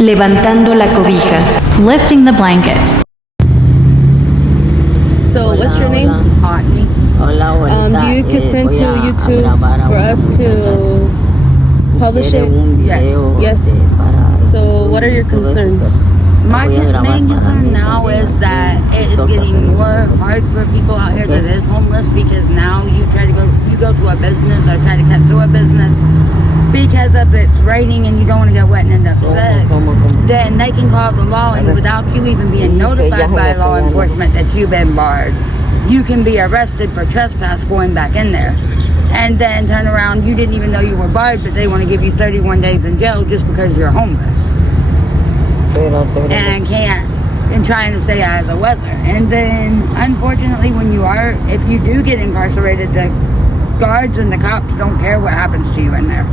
Levantando la cobija. Lifting the blanket. So, what's your name? Do you consent to YouTube for us to publish it? Yes. So, what are your concerns? My main concern now is that it is getting more hard for people out here that is homeless, because now you go to a business or try to cut through a business because if it's raining and you don't want to get wet and end up sick, then they can call the law, and without you even being notified by law enforcement that you've been barred, you can be arrested for trespass going back in there. And then turn around, you didn't even know you were barred, but they want to give you 31 days in jail just because you're homeless and trying to stay out of the weather. And then unfortunately, if you do get incarcerated, the guards and the cops don't care what happens to you in there.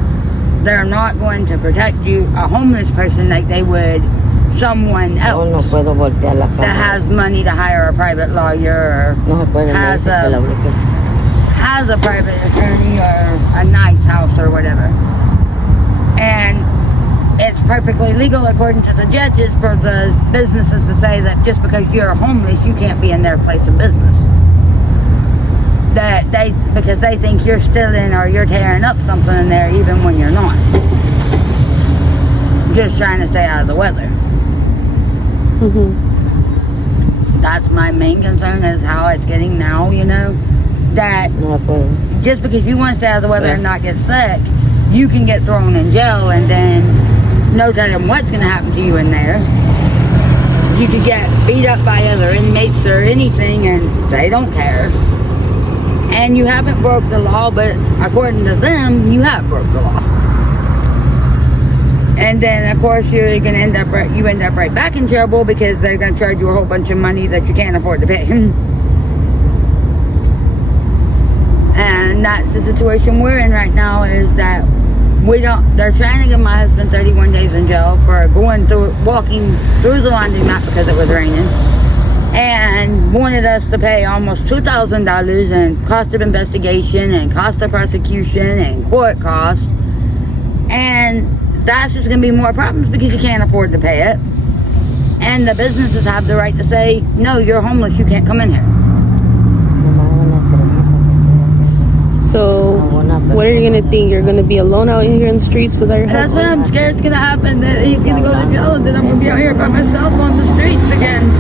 They're not going to protect you, a homeless person, like they would someone else that has money to hire a private lawyer or has a private attorney or a nice house or whatever. And it's perfectly legal according to the judges for the businesses to say that just because you're homeless, you can't be in their place of business. Because they think you're stealing or you're tearing up something in there even when you're not. Just trying to stay out of the weather. Mm-hmm. That's my main concern, is how it's getting now, that just because you want to stay out of the weather and not get sick, you can get thrown in jail, and then no telling what's going to happen to you in there. You could get beat up by other inmates or anything, and they don't care. And you haven't broke the law, but according to them, you have broke the law. And then, of course, you end up right back in trouble because they're going to charge you a whole bunch of money that you can't afford to pay. And that's the situation we're in right now, is that they're trying to give my husband 31 days in jail for walking through the laundromat because it was raining, and wanted us to pay almost $2,000 in cost of investigation and cost of prosecution and court costs. And that's just going to be more problems because you can't afford to pay it. And the businesses have the right to say, no, you're homeless, you can't come in here. So, what are you going to think? You're going to be alone out here in the streets without your That's husband? what I'm scared is going to happen, that he's going to go to jail, and then I'm going to be out here by myself on the streets again.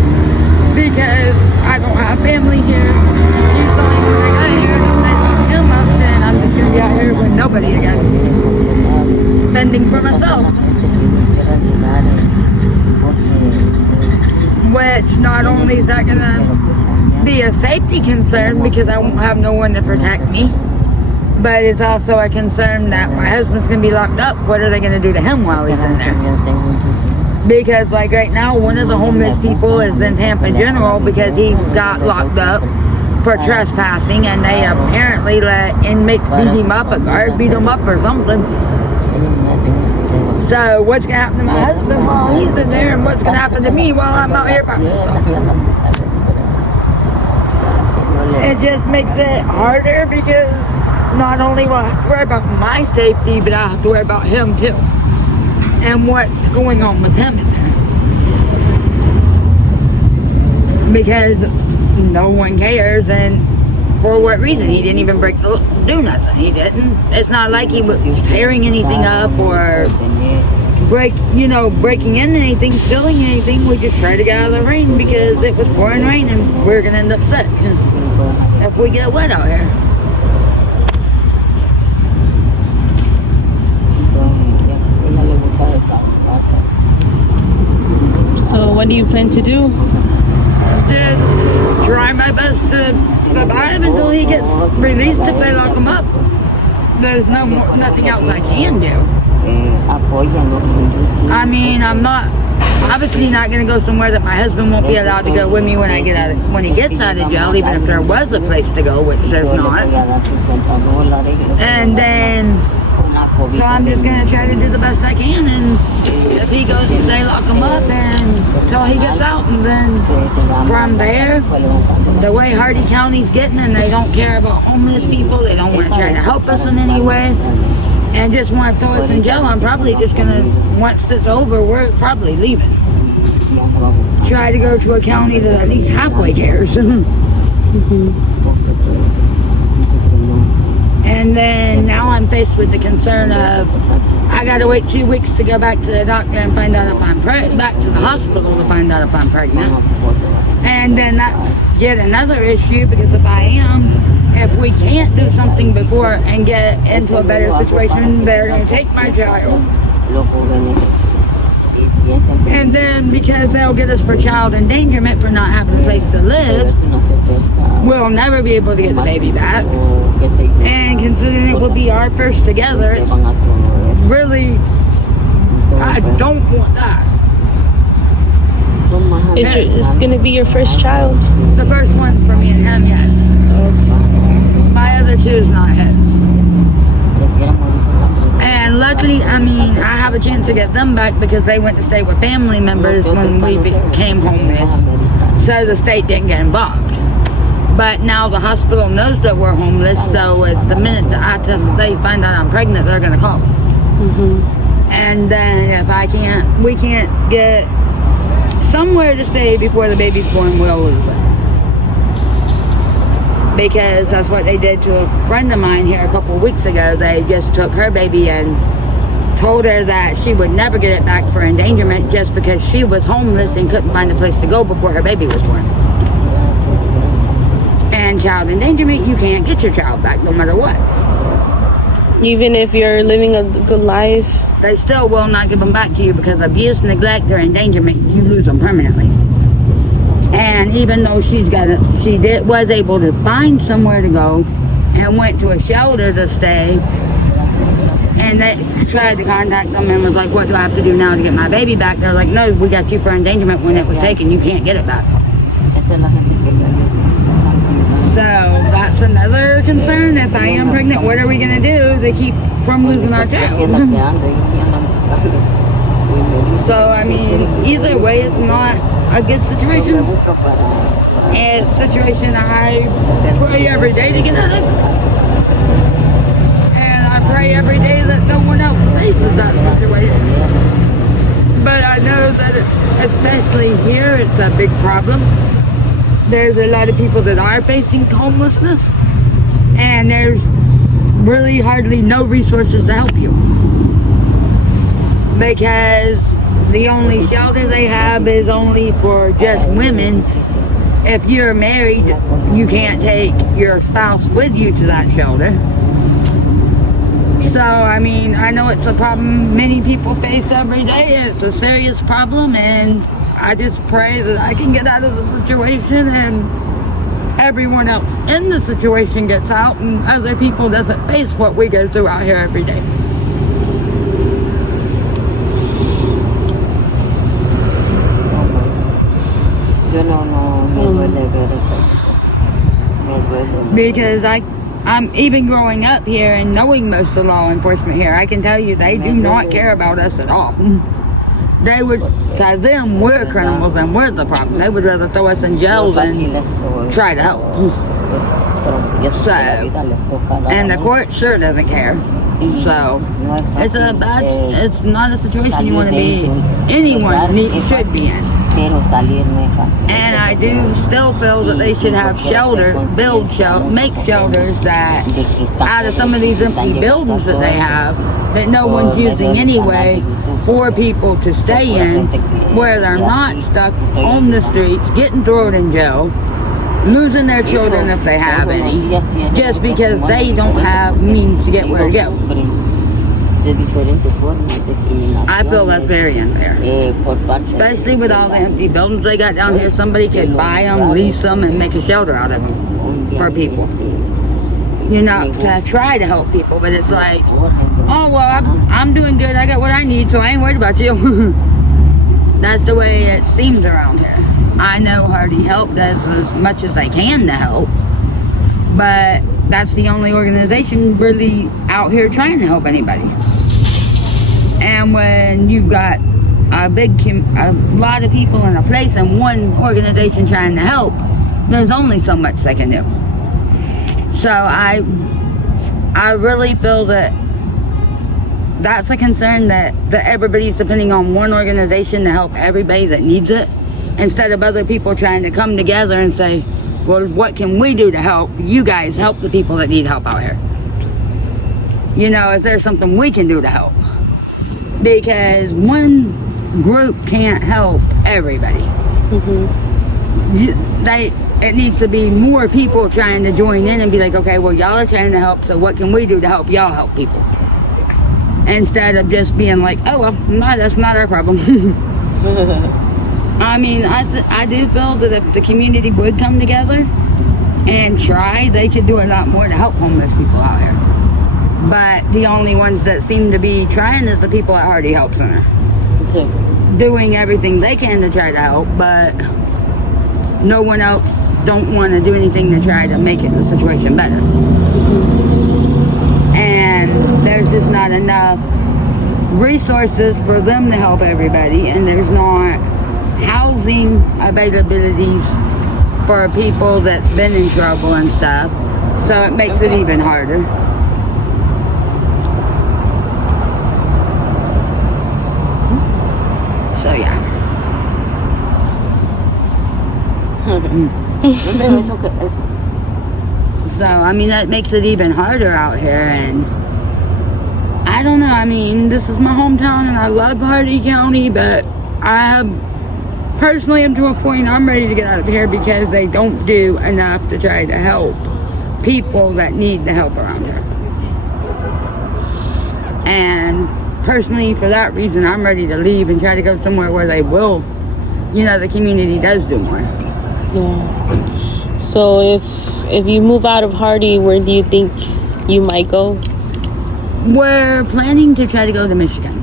Because I don't have family here. He's the only one I got here, and if they lock him up, then I'm just going to be out here with nobody again. Fending for myself. Which, not only is that going to be a safety concern because I won't have no one to protect me, but it's also a concern that my husband's going to be locked up. What are they going to do to him while he's in there? Because, like, right now, one of the homeless people is in Tampa General because he got locked up for trespassing, and they apparently let inmates beat him up, a guard beat him up or something. So what's going to happen to my husband while he's in there, and what's going to happen to me while I'm out here by myself? It just makes it harder because not only will I have to worry about my safety, but I have to worry about him too. And what's going on with him in there. Because no one cares, and for what reason? He didn't even do nothing. He didn't. It's not like he was tearing anything up or breaking in anything, stealing anything. We just tried to get out of the rain because it was pouring rain and we're gonna end up sick if we get wet out here. So, what do you plan to do? Just try my best to survive until he gets released if they lock him up. There's nothing else I can do. I mean, I'm obviously not going to go somewhere that my husband won't be allowed to go with me when he gets out of jail, even if there was a place to go, which there's not. And then, so I'm just going to try to do the best I can, and if he goes, they lock him up until he gets out, and then from there, the way Hardy County's getting, and they don't care about homeless people, they don't want to try to help us in any way, and just want to throw us in jail, I'm probably just going to, once it's over, we're probably leaving. Try to go to a county that at least halfway cares. And then now I'm faced with the concern of I gotta wait 2 weeks to go back to the doctor and find out if I'm pregnant, back to the hospital to find out if I'm pregnant. And then that's yet another issue, because if I am, if we can't do something before and get into a better situation, they're gonna take my child. And then because they'll get us for child endangerment for not having a place to live, we'll never be able to get the baby back. And considering it will be our first together, it's really, I don't want that. It's going to be your first child? The first one for me and him, yes. My other two is not his. And luckily, I mean, I have a chance to get them back because they went to stay with family members when we became homeless. So the state didn't get involved. But now the hospital knows that we're homeless, so at the minute that they find out I'm pregnant, they're going to call. And then if we can't get somewhere to stay before the baby's born, we'll lose it. Because that's what they did to a friend of mine here a couple of weeks ago. They just took her baby and told her that she would never get it back for endangerment just because she was homeless and couldn't find a place to go before her baby was born. And child endangerment, you can't get your child back no matter what. Even if you're living a good life? They still will not give them back to you because abuse, neglect, or endangerment, you lose them permanently. And even though she was able to find somewhere to go and went to a shelter to stay, and they tried to contact them and was like, what do I have to do now to get my baby back? They're like, no, we got you for endangerment when it was taken. You can't get it back. So that's another concern. If I am pregnant, what are we going to do to keep from losing our child? So, I mean, either way, it's not a good situation. It's a situation I pray every day to get out of. And I pray every day that no one else faces that situation. But I know that, especially here, it's a big problem. There's a lot of people that are facing homelessness, and there's really hardly no resources to help you. Because the only shelter they have is only for just women. If you're married, you can't take your spouse with you to that shelter. So, I mean, I know it's a problem many people face every day. It's a serious problem, and I just pray that I can get out of the situation and everyone else in the situation gets out and other people doesn't face what we go through out here every day. Because I'm even growing up here and knowing most of the law enforcement here, I can tell you they do not care about us at all. They would, to them, we're criminals and we're the problem. They would rather throw us in jail than try to help. So, and the court sure doesn't care. So, it's not a situation you want to be, anyone should be in. And I do still feel that they should have make shelters that, out of some of these empty buildings that they have, that no one's using anyway, for people to stay in, where they're not stuck on the streets, getting thrown in jail, losing their children if they have any, just because they don't have means to get where to go. I feel that's very unfair. Especially with all the empty buildings they got down here. Somebody could buy them, lease them, and make a shelter out of them for people. You know, to try to help people. But it's like, oh, well, I'm doing good. I got what I need, so I ain't worried about you. That's the way it seems around here. I know Hardy Help does as much as they can to help. But that's the only organization really out here trying to help anybody. And when you've got a lot of people in a place and one organization trying to help, there's only so much they can do. So I really feel that that's a concern that everybody's depending on one organization to help everybody that needs it, instead of other people trying to come together and say, well, what can we do to help you guys help the people that need help out here? You know, is there something we can do to help? Because one group can't help everybody. It needs to be more people trying to join in and be like, okay, well, y'all are trying to help, so what can we do to help y'all help people? Instead of just being like, oh, well, no, that's not our problem. I mean, I do feel that if the community would come together and try, they could do a lot more to help homeless people out here. But the only ones that seem to be trying is the people at Hardy Help Center. Doing everything they can to try to help, but no one else don't want to do anything to try to make the situation better. And there's just not enough resources for them to help everybody, and there's not housing availabilities for people that's been in trouble and stuff, so it makes it even harder. So yeah. So I mean, that makes it even harder out here, and I don't know, I mean, this is my hometown and I love Hardy County, but I personally am to a point I'm ready to get out of here because they don't do enough to try to help people that need the help around here. And personally, for that reason, I'm ready to leave and try to go somewhere where they will, you know, the community does do more. Yeah. So if you move out of Hardy, where do you think you might go? We're planning to try to go to Michigan.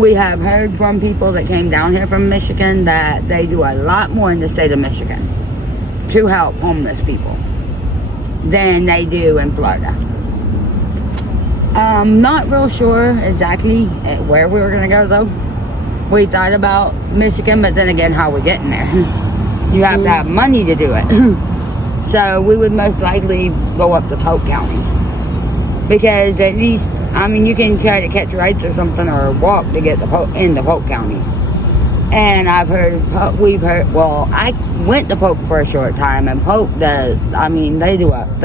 We have heard from people that came down here from Michigan that they do a lot more in the state of Michigan to help homeless people than they do in Florida. Not real sure exactly where we were going to go, though. We thought about Michigan, but then again, how we getting there? You have to have money to do it. So we would most likely go up to Polk County. Because at least, I mean, you can try to catch rides or something or walk to get into Polk County. And we've heard, well, I went to Polk for a short time, and Polk does, I mean, they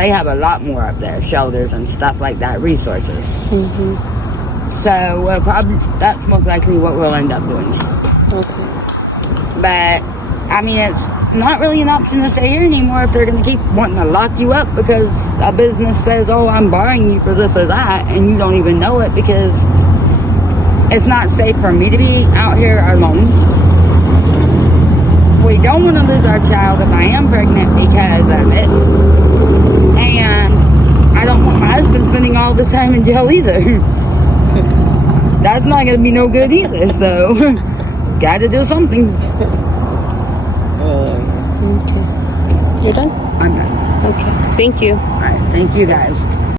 have a lot more up there, shelters and stuff like that, resources. So that's most likely what we'll end up doing. But, I mean, it's not really an option to stay here anymore if they're going to keep wanting to lock you up because a business says, oh, I'm borrowing you for this or that, and you don't even know it because it's not safe for me to be out here alone. We don't want to lose our child if I am pregnant because of it. And I don't want my husband spending all this time in jail either. That's not going to be no good either, so got to do something. Okay. You're done? I'm done. Okay. Thank you. All right. Thank you, guys.